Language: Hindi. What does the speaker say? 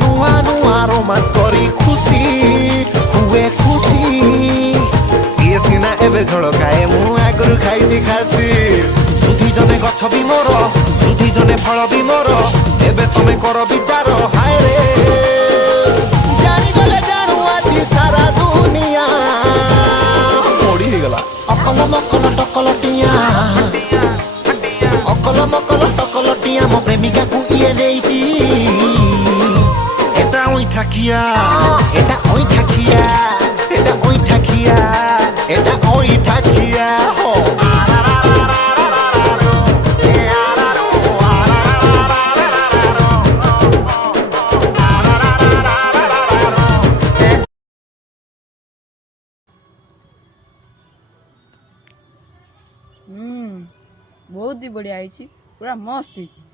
नुआ नुआ रोमांस करी खुशी हुए खुशी सीए सीना एबे झोल खाए मु आगुरु खाइची खासी सुधी जने गछ भी मोर सुधी जने फल भी मोर एबे तमे कर विचार हाय रे जानी गले जानू आज सारा दुनिया मोड़ी हे गला अकल मकल टकलटिया अकल मकल टकलटिया मो प्रेमिका को इए नेइची एटा ओइ ठाकिया एटा ओइ ठाकिया एटा ओइ ठाकिया एटा ओइ ठाकिया हो बहुत ही बढ़िया है पूरा मस्त है।